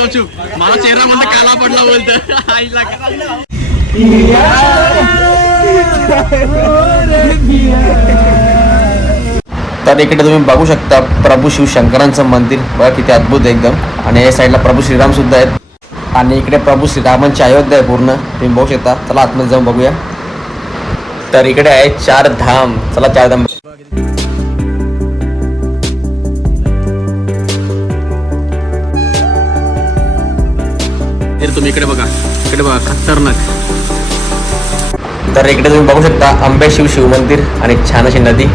डोचू मला चेहरा म्हणतो काला पडला बोलतो आईला तर इकडे तुम्ही बघू शकता प्रभू शिवशंकरांचं मंदिर बघा किती अद्भुत आहे एकदम. आणि या साईडला प्रभू श्रीराम सुद्धा आहेत आणि इकडे प्रभू श्रीरामांची अयोध्या आहे पूर्ण तुम्ही बघू शकता. चला आतमध्ये जाऊन बघूया. तर इकडे आहे 4 धाम. चला 4 धाम. तुम्ही इकडे बघा खतरनाक. तर इकडे तुम्ही बघू शकता अंबे शिव मंदिर आणि छान अशी नदी.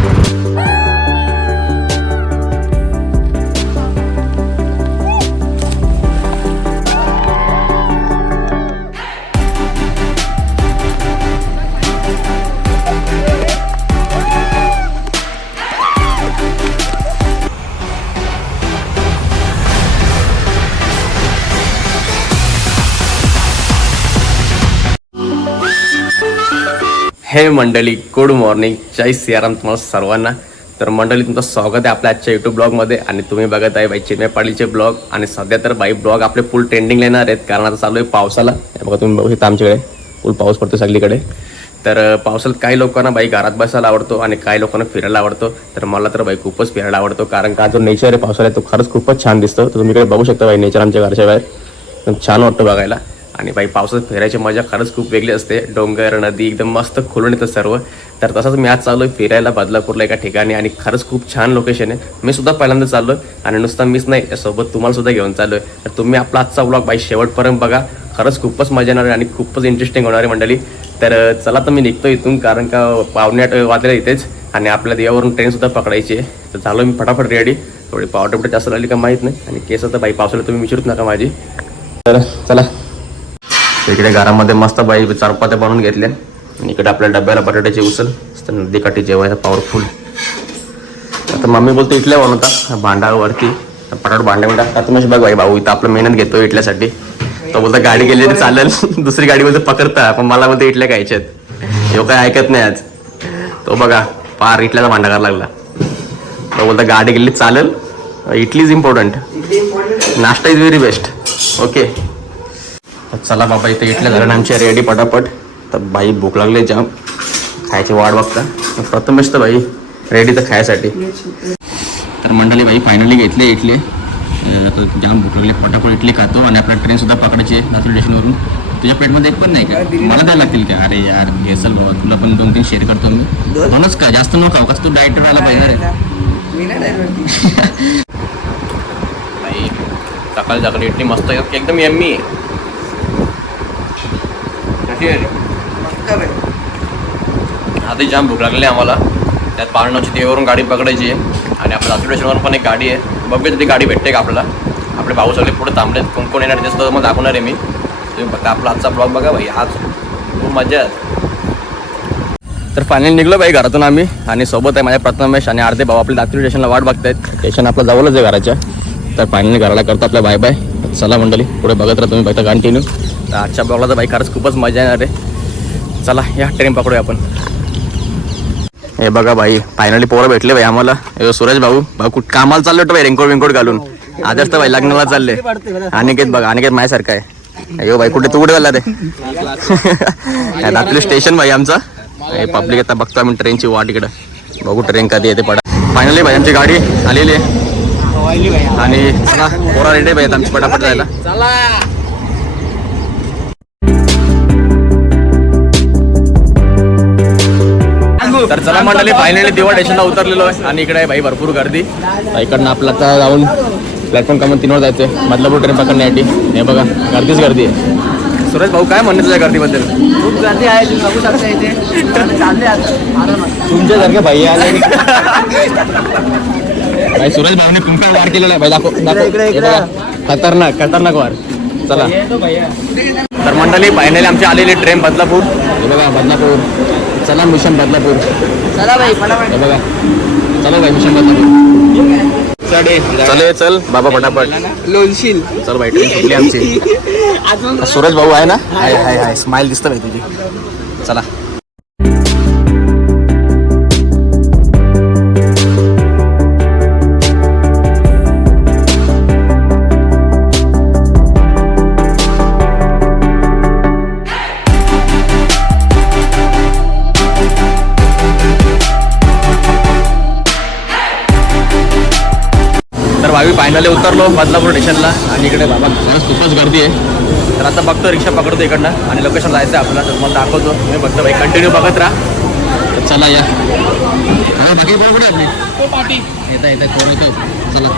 हे मंडळी, गुड मॉर्निंग, जय सियाराम तुम्हाला सर्वांना. तर मंडळी तुमचं स्वागत आहे आपल्या आजच्या यूट्यूब ब्लॉगमध्ये. आणि तुम्ही बघत आहे बाई चिन्मय पाटीलचे ब्लॉग. आणि सध्या तर बाई ब्लॉग आपले फुल ट्रेंडिंगला येणार आहेत कारण आता चालू आहे पावसाला. बघा तुम्ही बघू शकता आमच्याकडे फुल पाऊस पडतो सगळीकडे. तर पावसाळ्यात काही लोकांना बाई घरात बसायला आवडतो आणि काही लोकांना फिरायला आवडतो. तर मला तर बाई खूपच फिरायला आवडतो कारण का जो नेचर आहे पावसाळ्यात तो खरंच खूपच छान दिसतो. तर तुम्ही इकडे बघू शकता बाई नेचर आमच्या घरच्या बाहेर छान वाटतं बघायला. आणि बाई पावसात फिरायची मजा खरंच खूप वेगळी असते. डोंगर नदी एकदम मस्त खुलून येतं सर्व. तर तसंच मी आज चाललो आहे फिरायला बदलापूरला एका ठिकाणी आणि खरंच खूप छान लोकेशन आहे. मी सुद्धा पहिल्यांदा चाललो आहे आणि नुसता मीच नाही त्यासोबत तुम्हाला सुद्धा घेऊन चाललो आहे. तर तुम्ही आपला आजचा ब्लॉग बाई शेवटपर्यंत बघा. खरंच खूपच मजा येणार आहे आणि खूपच इंटरेस्टिंग होणार आहे मंडळी. तर चला तर मी निघतो इथून कारण का 7:45 वाजले इथेच आणि आपल्या देवावरून ट्रेनसुद्धा पकडायची आहे. तर झालो मी फटाफट रेडी. थोडी पावडर जास्त लागली का माहीत नाही आणि केस तर बाई पावसाला तुम्ही विचारूच नका माझी. तर चला इकडे घरामध्ये मस्त बाई चपात्या बनवून घेतल्या आणि इकडे आपल्या डब्याला बटाट्याची उसळ नदीकाठी जेवायला पॉवरफुल. आता मम्मी बोलते इटल्या बनवता भांडावरती पटाट भांड्या आता मग बघ बाई भाऊ इथं आपलं मेहनत घेतो इटल्यासाठी. तो बोलता गाडी गेली तरी चालेल दुसरी गाडी बोलते पकडता पण मला बोलते इटल्या खायच्यात. हे काय ऐकत नाही आज. तो बघा पार इटल्याचा भांडा करायला लागला. तो बोलता गाडी गेली चालेल इटली इज इम्पॉर्टंट नाश्ता इज व्हेरी बेस्ट. ओके चला बाबा इथे इटल्या घराने आमच्या रेडी पटापट. तर बाई भूक लागली जाम खायची वाट बघता. प्रथमेश तर बाई रेडी तर खायसाठी. तर मंडळी बाई फायनली घेतले इटले. जाम भूक लागले पटापट इटली खातो आणि आपला ट्रेनसुद्धा पकडायची आहे लातूर स्टेशनवरून. तुझ्या प्लेटमध्ये एक पण नाही का मला द्यायला लागतील का. अरे यार घेसल बाबा तुला पण 2-3 शेअर करतो मी म्हणूनच का जास्त नको खाऊ कसं तू डाएटर व्हायला पाहिजे. बाई सकाळी इटली मस्त एकदम यम्मी आहे. आधी जाम भूक लागली आम्हाला. त्यात 5:09ची देवावरून गाडी पकडायची आहे आणि आपल्या लातूर स्टेशनवर पण एक गाडी आहे. बघूया ती गाडी भेटते का आपल्याला. आपले भाऊ सगळे पुढे थांबलेत कोण कोण येणार ते सुद्धा मग दाखवणार आहे मी. तुम्ही बघा आपला आजचा ब्लॉग बघा भाई आज खूप मजा आहे. तर फायनली निघलो बाई घरातून आम्ही आणि सोबत आहे माझ्या प्रथमेश आणि अर्धे भाऊ आपल्या लातूर स्टेशनला वाट बघतायत. स्टेशन आपलं जवळच आहे घराच्या. तर फायनली घराला करतो आपल्या बाय बाय. चला मंडळी पुढे बघत राहा तुम्ही बघता कंटिन्यू. तर आजच्या ब्लॉगला तर बाई खरंच खूपच मजा येणार आहे. चला या ट्रेन पकडूया आपण. हे बघा भाई फायनली पोरं भेटले भाई आम्हाला. सूरज भाऊ कुठं कामाला चाललो होतो भाई रेनकोट विंकोट घालून. आजच तर भाई लग्नाला चालले. अनिकेत बघा अनिकेत माझ्यासारखा आहे. यो भाई कुठे तू कुठे चालला ते आपलं स्टेशन भाई आमचा. पब्लिक आता बघतो आम्ही ट्रेनची वाट इकडं. बघू ट्रेन कधी येते पडा. फायनली भाई आमची गाडी आलेली आहे आणि चला पोरा रेडी भाई आमची पटापट जायला. तर चला मंडळी फायनली देवा स्टेशनला उतरलेलो आहे आणि इकडे आहे भाई भरपूर गर्दी. इकडनं आपलं आता जाऊन प्लॅटफॉर्म क्रमांक 3 वर जायचं बदलापूर ट्रेन पकडण्यासाठी. हे बघा गर्दीच गर्दी आहे. सुरेश भाऊ काय म्हणणं तुझ्या गर्दीबद्दल. खूप गर्दी आहे तुम्ही बघू शकता इथे चालले तुमच्यासारखे भाई आले भाई. सुरेश भाऊने तुमचा वार केलेला आहे भाई. दाखव खतरनाक खतरनाक वार. चला तर मंडळी फायनली आमची आलेली ट्रेन बदलापूर. हे बघा बदलापूर. चला मिशन बदलापूर. चला भाई फटाफट. हे बघा चला भाई मिशन बदलापूर. चले चल बाबा फटाफट लोणशील. चल भाई ट्रेन सुटली आमची. सूरज भाऊ आहे ना. हाय हाय हाय स्माइल दिसतं भाई तुझी. चला भावी फायनली उतरलो बदलापूर स्टेशनला आणि इकडे बाबा खरंच खूपच गर्दी आहे. तर आता बघतो रिक्षा पकडतो इकडनं आणि लोकेशन जायचं आहे आपल्याला. तर मला दाखवतो मी बघतो भाई कंटिन्यू बघत राहा. चला या बाकी बरोबर आपली येता येता कोण येतो. चला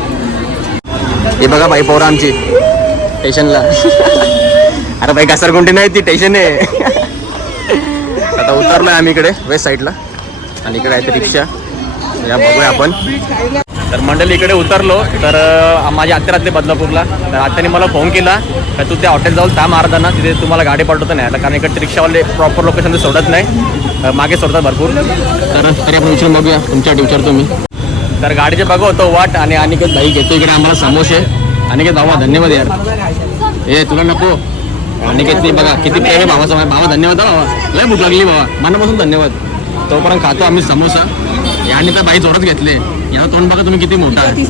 हे बघा बाई पोरं आमची स्टेशनला. अरे बाई घसरगुंडी नाही ती स्टेशन आहे. आता उतरलोय आम्ही इकडे वेस्ट साईडला आणि इकडे आहे ते रिक्षा. या बघूया आपण. तर मंडळी इकडे उतरलो तर माझी आत्या राहते बदलापूरला. तर आत्याने मला फोन केला तर तू त्या हॉटेल जाऊन त्या मार्गाना तिथे तुम्हाला गाडी पाठवतो नाही कारण इकडे रिक्षावाले प्रॉपर लोकेशन सोडत नाही, मागे सोडतात भरपूर. तर तरी आपण विचारून बघूया तुमच्यासाठी विचारतो मी. तर गाडीचे बघतो वाट आणि अनिकेत भाई घेतो इकडे आम्हाला समोसे. अनिकेत भावा धन्यवाद यार. ए तुला नको अनिकेतनी बघा किती प्रेम आहे भावाचा. भावा धन्यवाद भावा, लय भूक लागली भावा, मनापासून धन्यवाद. तोपर्यंत खातो आम्ही समोसा. याने तर बाई जोरच घेतले. या तोंड बघा तुम्ही किती मोठा आहे.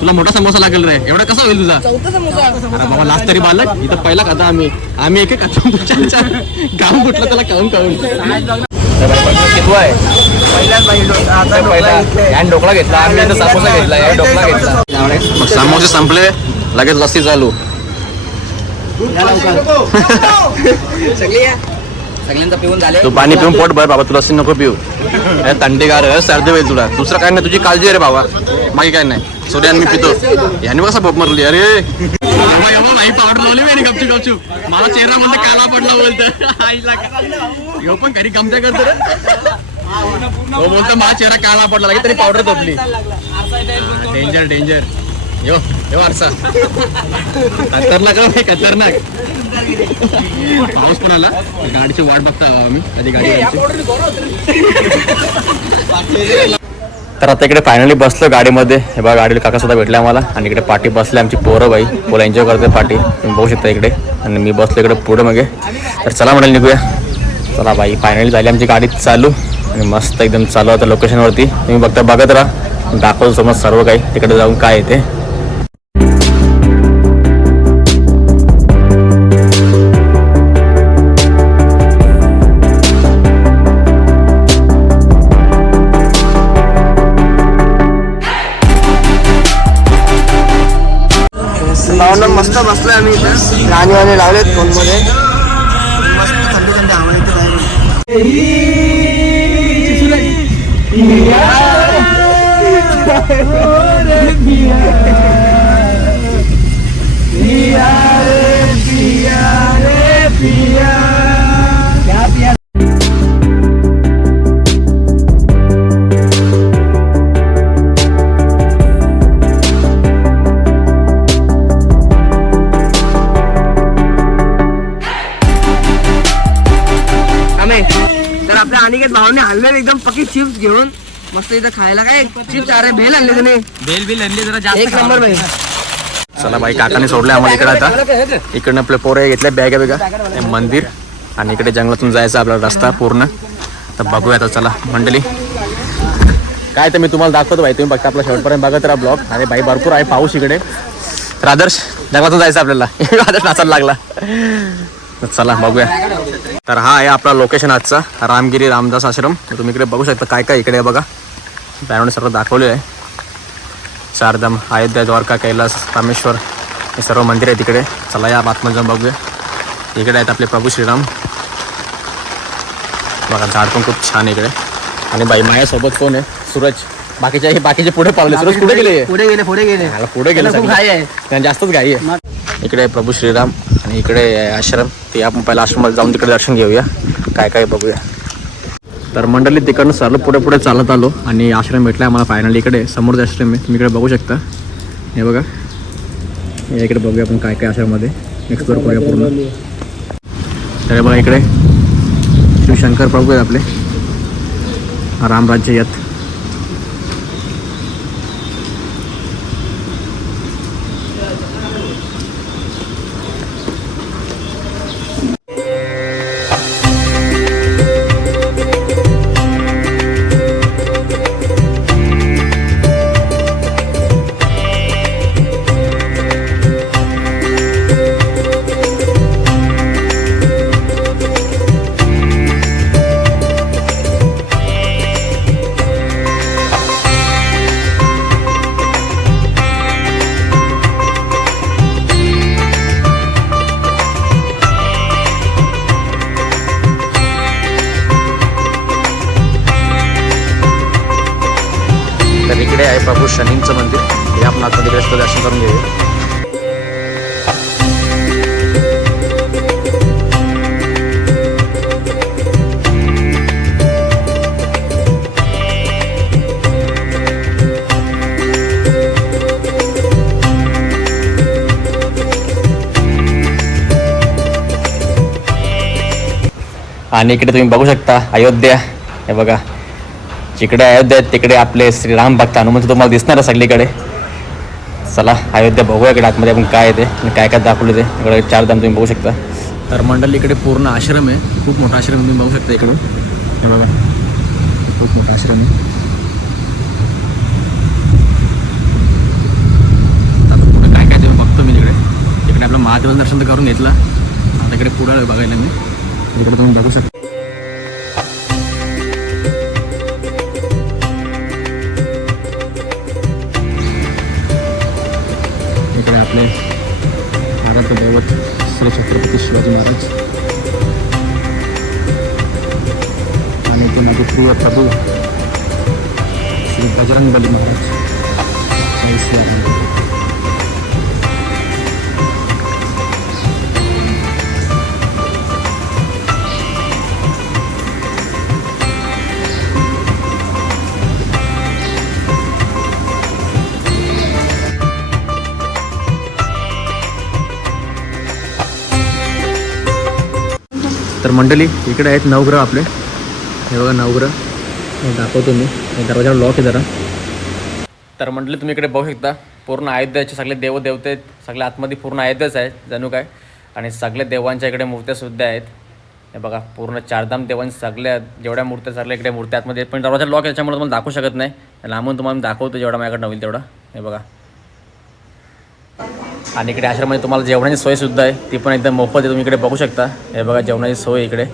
तुला मोठा समोसा लागेल रे. एवढा कसा होईल तुझा. अरे बाबा लास्ट तरी बालक इथं पहिला खाता आम्ही एक खातो. गाव कुठलं त्याला खाऊन कितवा आहे. याने ढोकळा घेतला आम्ही इथं समोसा घेतला. या ढोकळा घेतला. समोसे संपले लगेच लस्सी चालू. सगळ्यांचा पिऊन झाले. तू पाणी पिऊन पोट भर बाबा, तुला लस्सी नको पिऊ. थंडीगार सर्दी होईल तुला. दुसरं काय नाही, तुझी काळजी आहे रे बाबा, बाकी काय नाही. सोड्यान मी पितो. याने कसा भोप मारली अरे. भाई पावडर लावली मी गपचूप गपचूप. मला चेहरा मध्ये काला पडला बोलतो. आईला पण घरी गमत्या करतो रे. हो बोलतो माझा चेहरा काला पडला तरी पावडर धरली. Danger danger. यो यो आरसा खतरनाक आहे खतरनाक. पाऊस पण आला. गाडीची वाट बघता आम्ही कधी गाडी यायची. तर आता इकडे फायनली बसलो गाडीमध्ये. हे बघा गाडीला काका सुद्धा भेटले आम्हाला आणि इकडे पाठी बसले आमची पोरं बाई. पोरं एन्जॉय करते पाठी, तुम्ही बघू शकता इकडे. आणि मी बसलो इकडे पुढे मागे. तर चला म्हणाल निघूया. चला बाई फायनली झाली आमची गाडी चालू आणि मस्त एकदम चालू आता लोकेशनवरती. तुम्ही बघता बघत राहा, दाखवतो समज सर्व काही तिकडे जाऊन काय येते. मस्त बसलोय आम्ही इथं. गाणी वाणी लावलेत फोन मध्ये. मस्त थंडी थंडी हवा येते तर आपल्या अनिकेत भावाने आणले एकदम पक्की चिप्स घेऊन मस्त इथं खायला. काय चिप्स अरे भेल आणले त्याने. बेल आणली जरा जास्त. एक नंबर भेल. चला बाई काकाने सोडले आम्हाला इकडे. आता इकडनं आपले पोरं घेतले बॅगा बिगा. मंदिर आणि इकडे जंगलातून जायचं आपला रस्ता पूर्ण. तर बघूया आता चला मंडळी काय. तर मी तुम्हाला दाखवतो भाई, तुम्ही बघता आपला शेवटपर्यंत बघत राहा ब्लॉग. अरे बाई भरपूर आहे पाऊस इकडे. तर आदर्श जंगलातून जायचं आपल्याला. आदर्श नाचायला लागला. चला बघूया. तर हा आहे आपला लोकेशन आजचा रामगिरी रामदास आश्रम. तर तुम्ही इकडे बघू शकता काय काय इकडे बघा. बॅनर सर्व दाखवले आहे. चारधाम, अयोध्या, द्वारका, कैलास, रामेश्वर हे सर्व मंदिर आहे तिकडे. चला या आतमध्ये जाऊन बघूया. इकडे आहेत आपले प्रभू श्रीराम. बघा झाड पण खूप छान इकडे. आणि बाई माझ्यासोबत कोण आहे सूरज. बाकीचे पुढे पावले. सूरज पुढे गेले पुढे गेले पुढे गेले. खूप घाई आहे. त्यांना जास्तच घाई आहे. इकडे प्रभू श्रीराम आणि इकडे आश्रम. ते आपण पहिला आश्रमाला जाऊन तिकडे दर्शन घेऊया काय काय बघूया. तर मंडळी तिकडनं सर्व पुढे पुढे चालत आलो आणि आश्रम भेटला आम्हाला फायनली. इकडे समोरचा आश्रम आहे, तुम्ही इकडे बघू शकता. हे बघा इकडे बघूया आपण काय काय आश्रममध्ये एक्सप्लोर करूया पूर्ण. तर बघा इकडे शिवशंकर प्रभू आहेत आपले. रामराज्य यात. तर इकडे आहे प्रभू शनींचं मंदिर, हे आपण आतमध्ये इकडे दर्शन करून घेऊया. आणि इकडे तुम्ही बघू शकता अयोध्या, हे बघा जिकडे अयोध्या आहेत तिकडे आपले श्रीराम भक्त हनुमान तुम्हाला दिसणार आहे सगळीकडे. चला अयोध्या बघूया इकडे आतमध्ये आपण काय आहे ते आणि काय काय दाखवलं ते. इकडे 4 धाम तुम्ही बघू शकता. तर मंडळी इकडे पूर्ण आश्रम आहे, खूप मोठा आश्रम तुम्ही बघू शकता इकडून. हे बघा खूप मोठा आश्रम आहे. आता पुढे काय काय ते बघतो मी इकडे आपलं महादेवाचं दर्शन तर करून घेतलं. आता इकडे पुढं बघायला मी इकडे तुम्ही बघू शकता. इकडे आपले महाराष्ट्र दैवत श्री छत्रपती शिवाजी महाराज आणि ते माझे प्रिय प्रभू श्री बजरंगबली महाराज. जय सियाराम. तर मंडळी इकडे आहेत नवग्रह आपले, हे बघा नवग्रह, हे दाखवतो मी. दरवाजावर लॉक आहे जरा. तर मंडळी तुम्ही इकडे बघू शकता पूर्ण अयोध्याचे सगळे देवदेवते आहेत, सगळे आतमध्ये पूर्ण अयोध्याच आहेत जणू काय. आणि सगळ्या देवांच्या इकडे मूर्त्यासुद्धा आहेत. हे बघा पूर्ण 4 धाम देवांच्या सगळ्या जेवढ्या मूर्त्या सगळ्या इकडे मूर्त्या आतमध्ये आहेत. पण दरवाजा लॉक याच्यामुळे तुम्हाला दाखवू शकत नाही. लांबून तुम्हाला दाखवतो जेवढा माझ्याकडे होईल तेवढा. हे बघा. आणि इकडे आश्रमामध्ये तुम्हाला जेवणाची सोयसुद्धा आहे, ती पण एकदम मोफत आहे. तुम्ही इकडे बघू शकता. हे बघा जेवणाची सोय इकडे.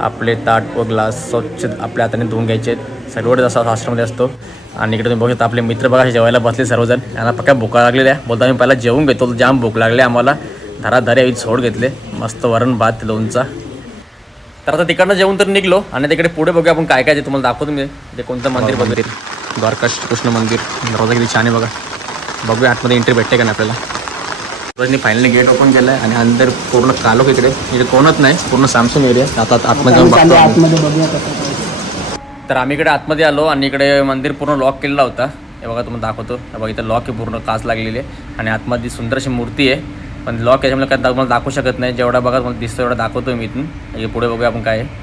आपले ताट व ग्लास स्वच्छ आपल्या हाताने धुवून घ्यायचे आहेत. सगळं जसं आश्रमामध्ये असतो. आणि इकडे तुम्ही बघू शकता आपले मित्र बघा जेवायला बसले सर्वजण. यांना पक्का भूक लागलेल्या बोलता मी पहिला जेवून घेतो, जाम भूक लागले आम्हाला. धराधरे झोड घेतले, मस्त वरण भात लोणचा. तर आता तिकडनं जेवून तर निघलो आणि तिकडे पुढे बघूया आपण काय काय ते तुम्हाला दाखवतो मी. ते कोणतं मंदिर बघते, द्वारका कृष्ण मंदिर. दरवाजा किती छान आहे बघा. बघूया आतमध्ये एंट्री भेटते का नाही आपल्याला. सूरजने फायनली गेट ओपन केलं आहे आणि अंदर पूर्ण कालोख इकडे कोणच नाही, पूर्ण सॅमसंग एरिया. आता आतमध्ये जाऊन बघतो. तर आम्ही इकडे आतमध्ये आलो आणि इकडे मंदिर पूर्ण लॉक केलेला होता. हे बघा तुम्हाला दाखवतो. हे बघा इथं लॉक आहे, पूर्ण काच लागलेली आहे आणि आतमध्ये सुंदर अशी मूर्ती आहे. पण लॉक याच्यामुळे काय तुम्हाला दाखवू शकत नाही. जेवढा बघा तुम्हाला दिसतो एवढा दाखवतो मी इथून. हे पुढे बघूया आपण काय आहे.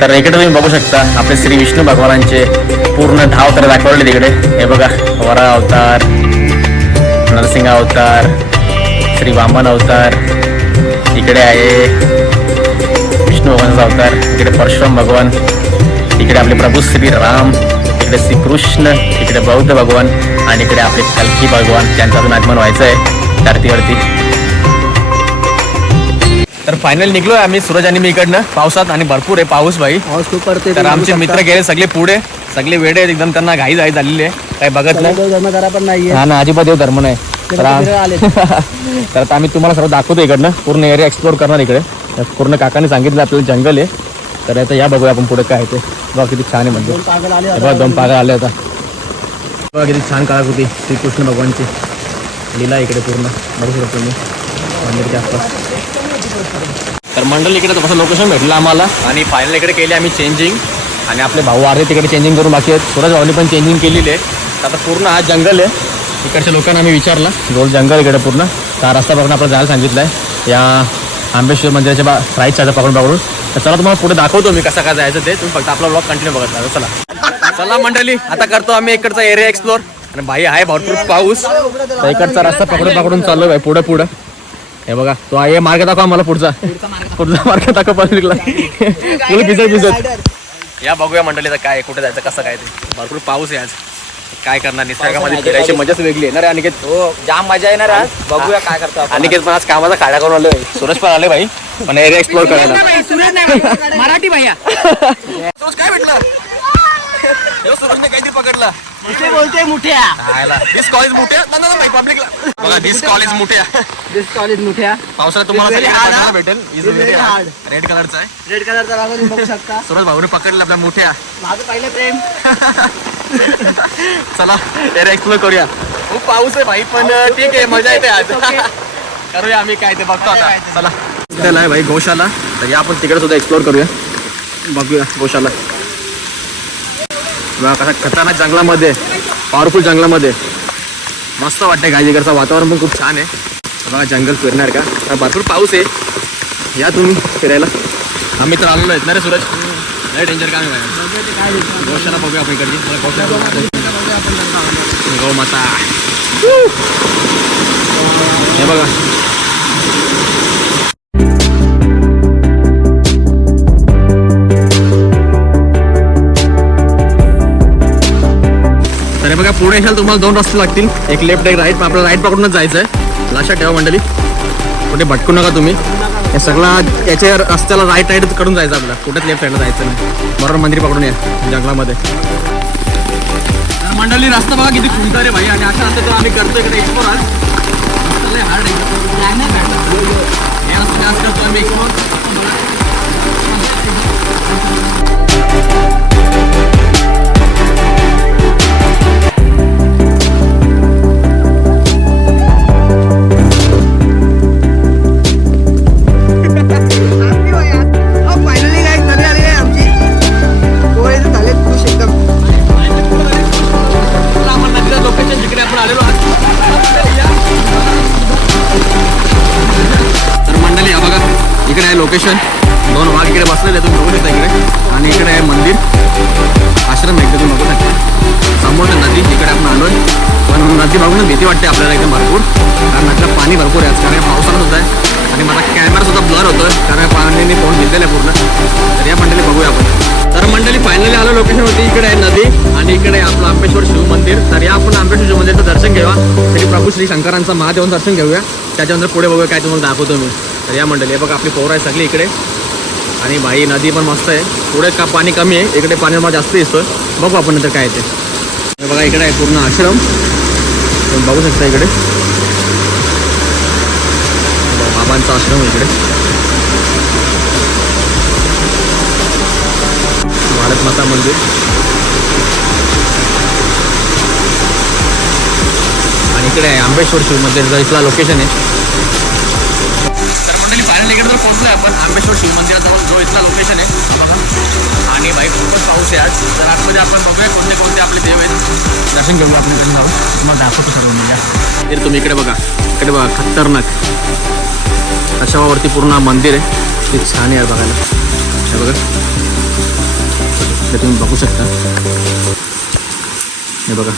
तर इकडे तुम्ही बघू शकता आपले श्री विष्णू भगवानांचे पूर्ण धाव तर दाखवले तिकडे. हे बघा वरा अवतार, नरसिंह अवतार, श्री वामन अवतार. इकडे आहे विष्णू भगवानचा अवतार. इकडे परशुराम भगवान, इकडे आपले प्रभू श्री राम, इकडे श्रीकृष्ण, इकडे बौद्ध भगवान आणि इकडे आपले कल्की भगवान, त्यांचं अजून आगमन व्हायचं आहे धरतीवरती. तर फायनल निघलोय आम्ही सूरज आणि मी इकडनं पावसात. आणि भरपूर आहे पाऊस भाई, पाऊस खूप पडते. तर आमचे मित्र गेले सगळे पुढे, सगळे वेडे आहेत एकदम, त्यांना घाई झालेली आहे, काही बघत नाही. हा ना अजिबात देव धर्म नाही. तर आता आम्ही तुम्हाला सर्व दाखवतो इकडनं पूर्ण एरिया एक्सप्लोर करणार. इकडे पूर्ण काकाने सांगितलं आपल्याला जंगल आहे. तर आता या बघूया आपण पुढे काय आहे ते. बघा किती छान आहे म्हणजे. बघा 2 पागल आले आता. बघा किती छान कलाकृती श्रीकृष्ण भगवानची लीला इकडे पूर्ण बघू शकतो तुम्ही मंदिरच्या आसपास. तर मंडळ इकडे तसं लोकेशन भेटलं आम्हाला आणि फायनल इकडे केली आम्ही चेंजिंग. आणि आपले भाऊ आले तिकडे चेंजिंग करून बाकी आहेत. सूरज भाऊने पण चेंजिंग केलेली आहे. तर आता पूर्ण हा जंगल आहे. इकडच्या लोकांना आम्ही विचारलं, गोल जंगल इकडे पूर्ण. तर रस्ता बघून आपल्याला जायला सांगितलं आहे या आंबेश्वर मंदिराच्या राईट साईडला पकडून. तर चला तुम्हाला पुढे दाखवतो मी कसं काय जायचं ते. तुम्ही फक्त आपला ब्लॉग कंटिन्यू बघत राहा. चला चला मंडळी आता करतो आम्ही इकडचा एरिया एक्सप्लोर. आणि भाई आहे भरपूर पाऊस. तर इकडचा रस्ता पकडून चाललो आहे पुढे. हे बघा तो आहे मार्ग दाखवा मला पुढचा मार्ग दाखवा पब्लिकला. भिजत या बघूया मंडळीचा काय कुठे जायचं कसं काय ते. भरपूर पाऊस आहे आज, काय करणार निसर्गामध्ये फिरायची मजाच वेगळी आहे ना रे अनिकेत. हो जाम मजा येणार आज. बघूया काय करतो अनिकेत पण आज कामाचा खाडा करून आलोय. सूरज पण आले भाई पण एरिया एक्सप्लोर करायला. मराठी भैया काय भेटलं सूरजने काहीतरी पकडला. बोलते मुठ्या दिस कॉलेज मुठ्या पब्लिकला बघा. दिस कॉलेज मुठ्या पावसाळ्यात तुम्हाला भेटेल. रेड कलरचा आहे. रेड कलरचा बघू शकता. सूरज भाऊने पकडलं आपल्या मुठ्या. माझं पहिलं प्रेम. चला एरिया एक्सप्लोर करूया. खूप पाऊस आहे भाई, पण ठीक आहे, मजा येते आज. करूया आम्ही काय ते बघतो आता. चला त्याला आहे भाई गोशाला, तर या आपण तिकडे सुद्धा एक्सप्लोर करूया, बघूया गोशाला. बघा कसा खतरनाक जंगलामध्ये, पॉवरफुल जंगलामध्ये मस्त वाटतंय. गाजीगरचं वातावरण पण खूप छान आहे. बघा जंगल फिरणार का, भरपूर पाऊस आहे. या तुम्ही फिरायला. आम्ही तर आलेलो आहेत ना रे सूरज, नाही डेंजर काय नाही. गोशाला बघूया आपण इकडची. गौ माता हे बघा. तर हे बघा पुढे येशाल तुम्हाला 2 रस्ते लागतील, एक लेफ्ट एक राईट. आपल्याला राईट पकडूनच जायचं आहे. लक्षात ठेवा मंडळी, कुठे भटकू नका तुम्ही. हे सगळं याच्या रस्त्याला राईट कडून जायचं आपल्याला, कुठेच लेफ्ट साईडला जायचं नाही. बरोबर मंदिर पकडून या जंगलामध्ये. तर मंडळी रस्ता बघा किती खुंटा रे भाई, आणि अशा रस्त्यात आम्ही करतो इकडे एक्सप्लोर. आज हार्ड हे रस्ता जास्त करतो आम्ही एक्सप्लोर. इकडे आहे लोकेशन, 2 वाघ इकडे बसलेले तुम्ही बघू शकता इकडे, आणि इकडे आहे मंदिर आश्रम आहे तुम्ही बघू शकता. समोर नदी, इकडे आपण आलोय, पण नदी बघून भीती वाटते आपल्याला एकदम भरपूर, कारण नदीला पाणी भरपूर आहे. कारण पावसाळा सुद्धा आहे आणि माझा कॅमेरा सुद्धा ब्लर होतोय, कारण पाण्याने फोन घेतलेला आहे पूर्ण. तर या मंडळी बघूया आपण. तर मंडळी फायनली आलो लोकेशन होती. इकडे आहे नदी आणि इकडे आहे आपलं आंबेश्वर शिव मंदिर. तर या आपण आंबेश्वर शिव मंदिरचं दर्शन घेऊया, तरी प्रभू श्री शंकरांचा महादेवांचं दर्शन घेऊया. त्याच्यानंतर पुढे बघूया काय तुम्हाला दाखवतो मी. तर या मंडळी बघा आपली पोरं आहे सगळी इकडे, आणि भाई नदी पण मस्त आहे. पुढे का पाणी कमी आहे, इकडे पाणी मला जास्त दिसतोय. बघू आपण नंतर काय येते. बघा इकडे आहे पूर्ण आश्रम, तुम्ही बघू शकता इकडे बाबांचा आश्रम आहे इकडे. भारत माता मंदिर, आणि इकडे आहे आंबेश्वर शिव मंदिरचं इथला लोकेशन आहे. तर मंडळी फायनल इकडे तर पोहोचलोय आपण आंबेश्वर शिव मंदिराजवळ, जो इथला लोकेशन आहे. आणि बाई खूपच पाऊस आहे आज. तर आतमध्ये आपण बघूया कोणते कोणते आपले देव आहेत, दर्शन घेऊया आपण इकडे जाऊन. तुम्हाला दाखवतो सर्व मंदिर. तर तुम्ही इकडे बघा, इकडे बघा खतरनाक कशावरती पूर्ण मंदिर आहे, ते छान आहे बघायला. हे बघा, हे तुम्ही बघू शकता. हे बघा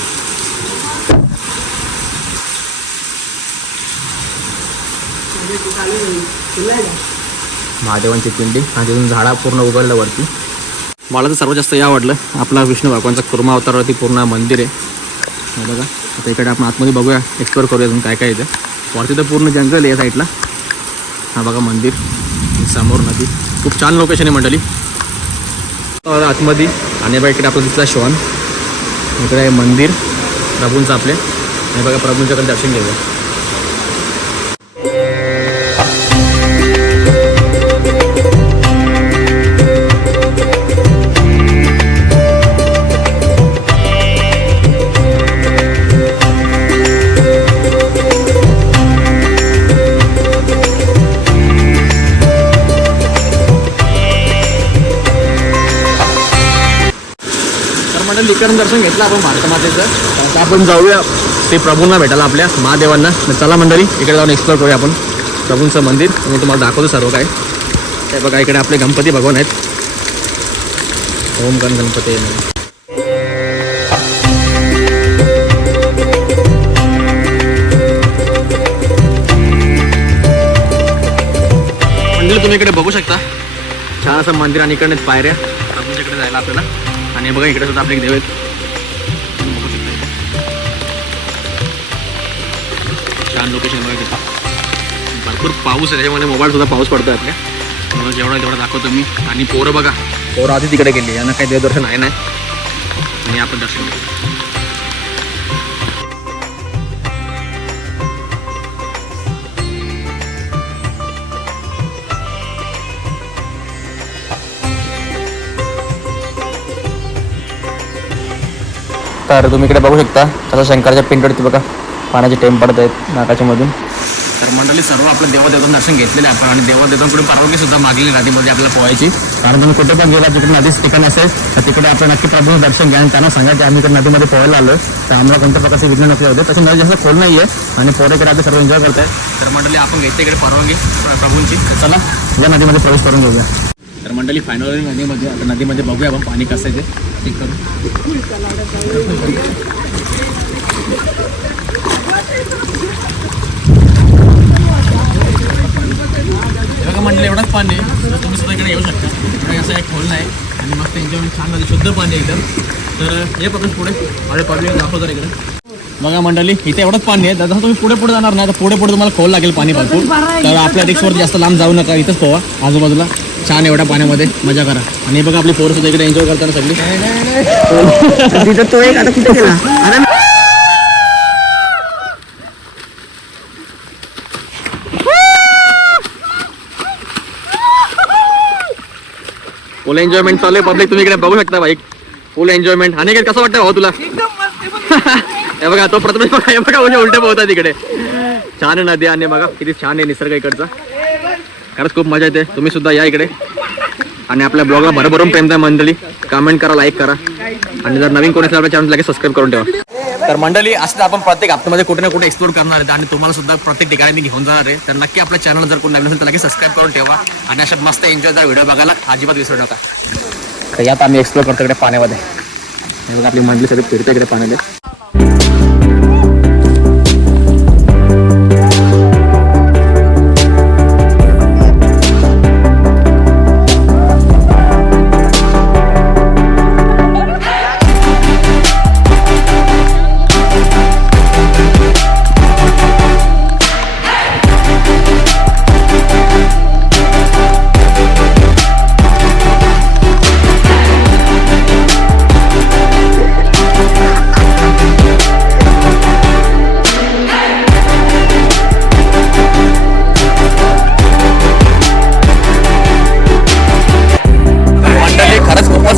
महादेवांची पिंडी, आणि तिथून झाडा पूर्ण उघडलं वरती. मला तर सर्वात जास्त हे आवडलं, आपला विष्णू भगवानचा कुर्मा अवतारावरती पूर्ण मंदिर आहे. हे बघा, आता इकडे आपण आतमध्ये बघूया, एक्सप्लोर करूया अजून काय काय येतं. वरती तर पूर्ण जंगल आहे या साईडला. हा बघा मंदिर, समोर नदी, खूप छान लोकेशन आहे मंडळी आतमध्ये. आणि बघा इकडे आपलं दिसला श्वान, इकडे आहे मंदिर प्रभूंचं आपले. हे बघा प्रभूंच्याकडे दर्शन घेऊया. इकडून दर्शन घेतलं आपण भारत मातेचं. आता आपण जाऊया ते प्रभूंना भेटायला, आपल्या महादेवांना. चला मंडळी इकडे जाऊन एक्सप्लोर करूया आपण प्रभूंचं मंदिर. मी तुम्हाला दाखवतो सर्व काय. हे बघा इकडे आपले गणपती भगवान आहेत. ओम गण गणपती. मंदिर तुम्ही इकडे बघू शकता, छान असं मंदिर, आणि इकडे पायऱ्या प्रभूंच्या इकडे जायला आपल्याला. आणि बघा इकडे सुद्धा आपले देव आहेत, बघू शकता. छान लोकेशन बघा. भरपूर पाऊस आहे, त्याच्यामुळे मोबाईल सुद्धा पाऊस पडतोय आपल्या, म्हणून जेवढा तेवढा दाखवतो मी. आणि पोरं बघा, पोरं आधी तिकडे गेली, यांना काही देवदर्शन आहे नाही, आणि आपण दर्शन घेऊ. तर तुम्ही इकडे बघू शकता तसं शंकराच्या पिंडवरती बघा पाण्याचे टेम पडत आहेत नाकाच्या मधून. तर मंडळी सर्व आपलं देवादेवतांचं दर्शन घेतलेलं आहे आपण आणि देवादेवतांकडून परवानगी सुद्धा मागली नदीमध्ये आपल्याला पोहायची. कारण तुम्ही कुठे पण गेला जिकडे नदीच ठिकाण असेल तर तिकडे आपण नक्की प्रभूचं दर्शन घ्या आणि त्यांना सांगा की आम्ही इकडे नदीमध्ये पोहायला आलो तर आम्हाला कोणत्या प्रकारचे विघ्न नसले होते. तसं नदी जास्त खोल नाही आहे आणि पोरेकडे आता सर्व एन्जॉय करत आहेत. तर मंडळी आपण घेतली इकडे परवानगी प्रभूंची. चला या नदीमध्ये प्रवेश करून घेऊया. तर मंडळी फायनली नदीमध्ये आता नदीमध्ये बघूया आपण पाणी कसं आहे ते चेक करू. बघा मंडळी एवढंच पाणी आहे तर तुम्ही सुद्धा इकडे येऊ शकता. इकडे असं एक खोल नाही आणि मस्त एन्जॉयमेंट छान झाली शुद्ध पाणी एकदम. तर हे बघा पुढे अरे पाणी दाखवतात इकडे. बघा मंडळी इथे एवढंच पाणी आहे. जसं तुम्ही पुढे जाणार नाही तर पुढे तुम्हाला खोल लागेल पाणी भरपूर. तर आपल्या रिक्सवर जास्त लांब जाऊ नका इथंच पोवा आजूबाजूला छान एवढ्या पाण्यामध्ये मजा करा. आणि बघा आपली पोरं सुद्धा इकडे एन्जॉय करताना सगळी. तिथं तो एक आता कुठे गेला. फुल एन्जॉयमेंट चालू आहे पब्लिक. तुम्ही इकडे बघू शकता बाईक फुल एन्जॉयमेंट. आणि कसं वाटतं भाऊ तुला? हे बघा तो प्रथमेश बघा हे बघा म्हणजे उलटे पोहतात इकडे. छान आहे नदी आणि बघा किती छान आहे निसर्ग इकडचा. खरंच खूप मजा येते. तुम्ही सुद्धा या इकडे आणि आपल्या ब्लॉगला भरभरून प्रेम द्या मंडळी. कमेंट करा लाईक करा आणि जर नवीन कोणी असेल आपल्या चॅनल लगेच सबस्क्राईब करून ठेवा. तर मंडळी असं आपण प्रत्येक हप्त्यामध्ये कुठे ना कुठे एक्सप्लोर करणार आहे आणि तुम्हाला सुद्धा प्रत्येक ठिकाणी मी घेऊन जाणार आहे. तर नक्की आपल्या चॅनल जर कोणी नवीन असेल तर लगेच सबस्क्राईब करून ठेवा आणि अशा मस्त एन्जॉयदार व्हिडिओ बघायला अजिबात विसरू नका. तर यात आम्ही एक्सप्लोर करतो इकडे पाण्यामध्ये. हे बघा आपली मंडळी सगळी फिरते इकडे पाण्यामध्ये.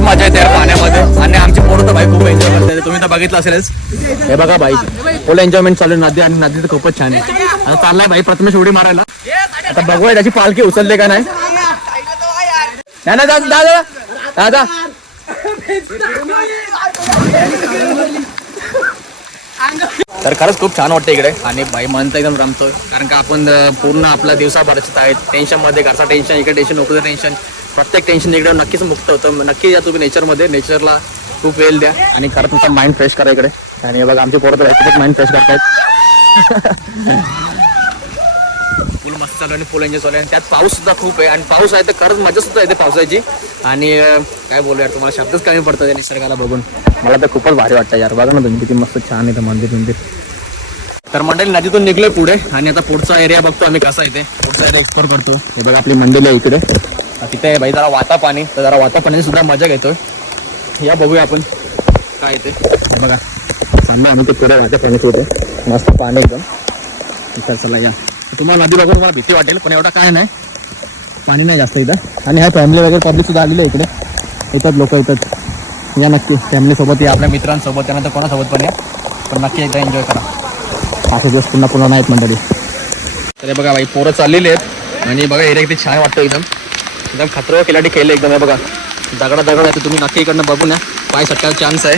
मजा येते पाण्यामध्ये आणि आमची पोरं तर भाई खूप एन्जॉय करतात. तुम्ही तर बघितलं असेलच. हे बघा भाई फुल एन्जॉयमेंट चालू आहे नदी आणि नदी तर खूपच छान आहे. आता चाललाय भाई प्रथमेश उडी मारायला. आता बघूया त्याची पालखी उचलते का नाही. दादा तर खरंच खूप छान वाटतं इकडे आणि भाई मन तर एकदम रमतोय. कारण का आपण पूर्ण आपला दिवसाभराचे आहेत टेन्शनमध्ये. घरचा टेन्शन इकडे टेन्शन नोकरीचं टेन्शन प्रत्येक टेन्शन इकडे नक्कीच मुक्त होतं. नक्की या तुम्ही नेचरमध्ये नेचरला खूप वेळ द्या आणि खरं तुमचा माइंड फ्रेश करा इकडे. आणि बघा आमचे पोरं तर माइंड फ्रेश करतायत. फुल मस्त चालू आणि फुल एन्जॉय चालू आहे. आणि त्यात पाऊस सुद्धा खूप आहे आणि पाऊस आहे तर खरंच मजा सुद्धा येते पावसाची. आणि काय बोलू यार तुम्हाला शब्दच कमी पडतात या निसर्गाला बघून. मला तर खूपच भारी वाटतं यार. बघा ना तुम्ही किती मस्त छान आहे मंदिर. तर मंडळी नदीतून निघलोय पुढे आणि आता पुढचा एरिया बघतो आम्ही कसा आहे ते. पुढचा एरिया एक्सप्लोर करतो. हे बघा आपली मंडळी आहे इकडे. तिथे भाई जरा वाता पाणी तर जरा वाता पाण्याची सुद्धा मजा घेतोय. या बघूया आपण काय ते. बघा सामने आम्ही ते पुढे वाहत्या पाण्याचे होते मस्त पाणी एकदम. तर चला या. तुम्हाला नदी बघून मला भीती वाटेल पण एवढा काय नाही पाणी नाही जास्त इथं. आणि ह्या फॅमिली वगैरे पब्लिक सुद्धा आलेली आहे इकडे. येतात लोक येतात. या नक्की फॅमिलीसोबत या आपल्या मित्रांसोबत त्यानंतर कोणासोबत पण या पण नक्की एकदा एन्जॉय करा. असे दिवस पुन्हा नाहीत मंडळी. तर बघा भाई पोरं चाललेली आहेत आणि बघा एरिया किती छान वाटतं एकदम खतरो खिलाडी खेळले एकदम. हे बघा दगड आहे तुम्ही नक्की इकडनं बघून या. पाय सटकायचा चान्स आहे.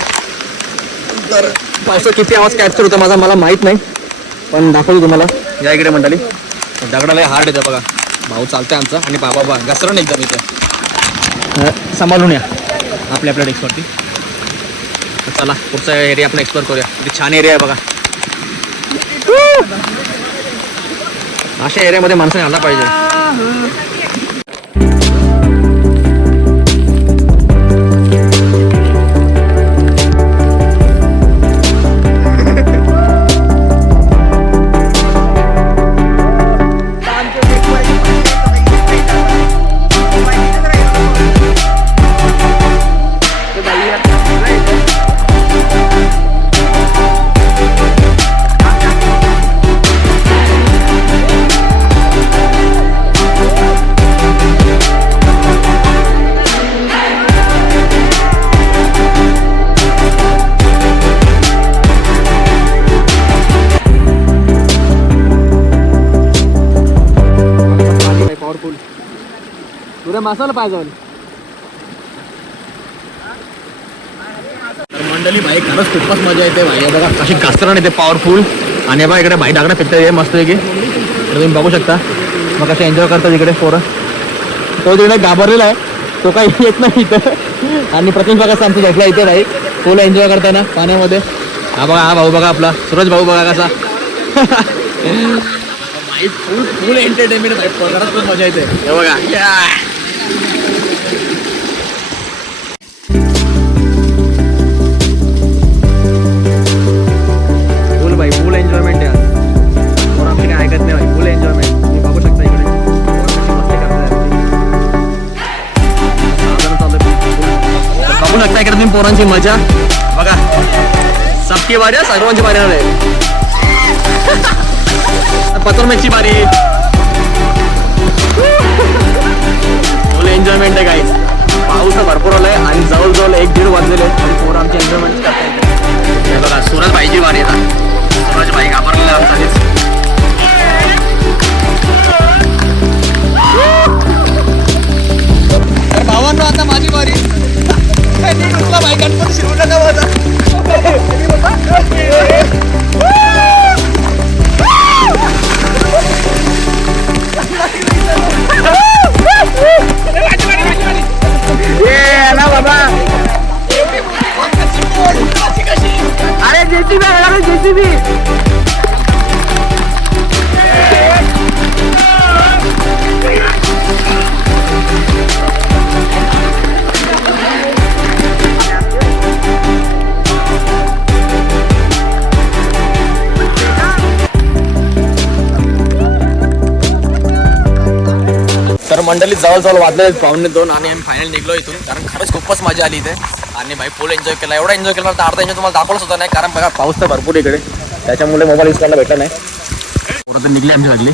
तर पायचा किती आवाज कॅप्चर होता माझा मला माहीत नाही पण दाखवतो तुम्हाला. या इकडे मंडळी दगडाला हार्ड येतं बघा. भाऊ चालतंय आमचा आणि बाबा घसरण एकदम इथे. सांभाळून या आपल्या डेस्कवरती. चला पुढचा एरिया आपण एक्सप्लोर करूया. किती छान एरिया आहे बघा. अशा एरियामध्ये माणसाने आला पाहिजे. गरम मसाला पाहिजे. तर मंडळी भाई खरंच खूपच मजा येते भाई. हे बघा कशी कास्तरण येते पॉवरफुल. आणि बघा इकडे भाई डागडा फेकता आहे मस्त आहे की. तर तुम्ही बघू शकता मग कसे एन्जॉय करतात इकडे पोरं. तो तिकडे घाबरलेला आहे, तो काही येत नाही इथं. आणि प्रतिम बघा आमची घेतला इथे नाही फुल एन्जॉय करताना पाण्यामध्ये. हा बघा हा भाऊ बघा आपला सूरज भाऊ बघा कसा. भाई फुल फुल एंटरटेनमेंट भाई. खरंच खूप मजा येते. हे बघा फुल भाई फुल एन्जॉयमेंट आहे आज. कोण आमची काय ऐकत नाही भाई. फुल एन्जॉयमेंट तुम्ही बघू शकता इकडे मस्ती करताय. बघू शकता इकडे तुम्ही पोरांची मजा बघा. सबकी बारी आहे, सर्वांची बारी आहे. पतोरमेची बारी. फुल एन्जॉयमेंट आहे गाईज. पाऊस भरपूर आलाय आणि जवळजवळ 1-1:30 वाजलेले आहेत. पोरं आमची एन्जॉयमेंट करतायत. हे बघा सूरज भाईची बारी आहे. सूरज भाई घाबरलेला आमचा. तर भावांनो आता माझी बारी. भाई गणपती शिरवला का माझा. ना बाबा अरे जेसीबी तर मंडळी जवळजवळ वाजले 1:45 आणि आम्ही फायनल निघलो इथून. कारण खरंच खूपच मजा आली इथे. आणि भाई फुल एन्जॉय केला. एवढा एन्जॉय केला तर अर्धा एन्जॉय तुम्हाला दाखवलंच होता नाही. कारण बघा पाऊस तर भरपूर इकडे, त्याच्यामुळे मोबाईल यूज करायला भेटला नाही. पोरं तर निघली आमच्या घरली.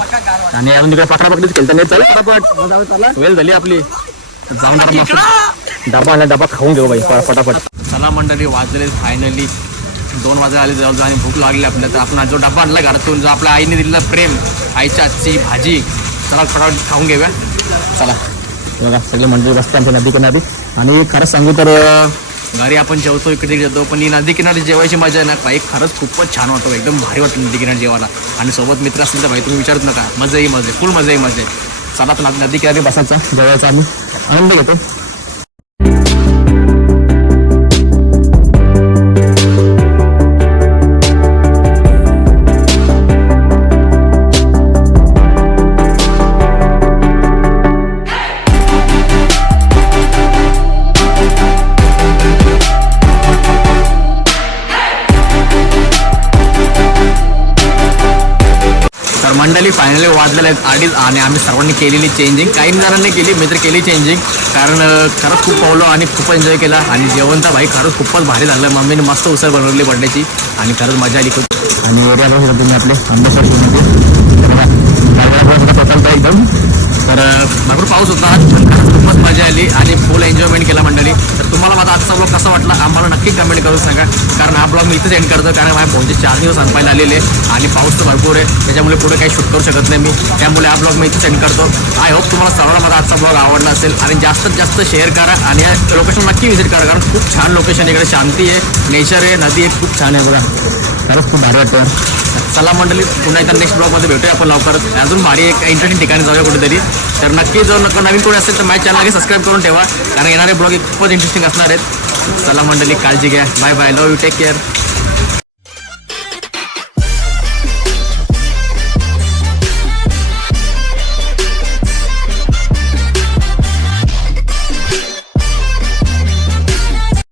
आणि अजून तिकडे पकडापकडीच खेळता नाही. चला फटाफट वेळ झाली आपली. जाऊन मस्त डबा आणला, डबा खाऊन घेऊ भाई फटाफट. चला मंडळी वाजले फायनली 2 वाजले आले जवळ. आणि भूक लागली आपल्याला. तर आपण जो डबा आणला घरातून, जो आपल्या आईने दिलेला प्रेम, आईच्या आजची भाजी, चला फटाफट खाऊन घेऊया. चला बघा सगळे मंडळी बसते आमच्या नदी किनारी. आणि खरंच सांगू तर घरी आपण जेवतो इकडे जेवतो, पण ही नदी किनारी जेवायची मजा आहे ना भाई खरंच खूपच छान वाटतो. एकदम भारी वाटतं नदी किनारी जेवायला. आणि सोबत मित्र असतील तर भाई तुम्ही विचारत नका, मजा ही मजा, फुल मजा ही मजा. चला तर नदी किनारी बसायचा, जेवायचा, आम्ही आनंद घेतो. मंडळी फायनली वाजलेले आहेत 2:30 आणि आम्ही सर्वांनी केलेली चेंजिंग. काही जणांनी केली, मी तर केली चेंजिंग. कारण खरंच खूप पावलो आणि खूप एन्जॉय केला. आणि जेवण तर भाई खरंच खूपच भारी झालं. मम्मीने मस्त उसळ बनवली बर्थडेची आणि खरंच मजा आली खूप. आणि एरिया बघू तुम्ही आपले टोटल एकदम. तर भरपूर पाऊस होता, पण खरंच खूपच मजा आली आणि फुल एन्जॉयमेंट केला मंडळी. तर तुम्हाला माझा आजचा ब्लॉग कसा वाटला आम्हाला नक्की कमेंट करून सांगा. कारण हा ब्लॉग मी इथंच एंड करतो, कारण माझ्या फोनचे 4 दिवस संपायला आलेले आणि पाऊस तर भरपूर आहे, त्याच्यामुळे पुढे काही शूट करू शकत नाही मी. त्यामुळे हा ब्लॉग मी इथंच एंड करतो. आय होप तुम्हाला सर्वांना माझा आजचा ब्लॉग आवडला असेल. आणि जास्तीत जास्त शेअर करा आणि या लोकेशन नक्की व्हिजिट करा. कारण खूप छान लोकेशन, इकडे शांती आहे, नेचर आहे, नदी आहे, खूप छान आहे बघा. खरंच खूप भारी वाटतं. चला मंडळी पुन्हा एकदा नेक्स्ट ब्लॉगमध्ये भेटूया आपण लवकरच. अजून भारी एक इंटरेस्टिंग ठिकाणी जाऊया कुठेतरी. तर नक्की जर नवीन कोणी असेल तर माझ्या चॅनलला सबस्क्राईब करून ठेवा, कारण येणारे ब्लॉग खूपच इंटरेस्टिंग असणार आहेत. चला मंडळी काळजी घ्या. Bye bye. Love you. Take care.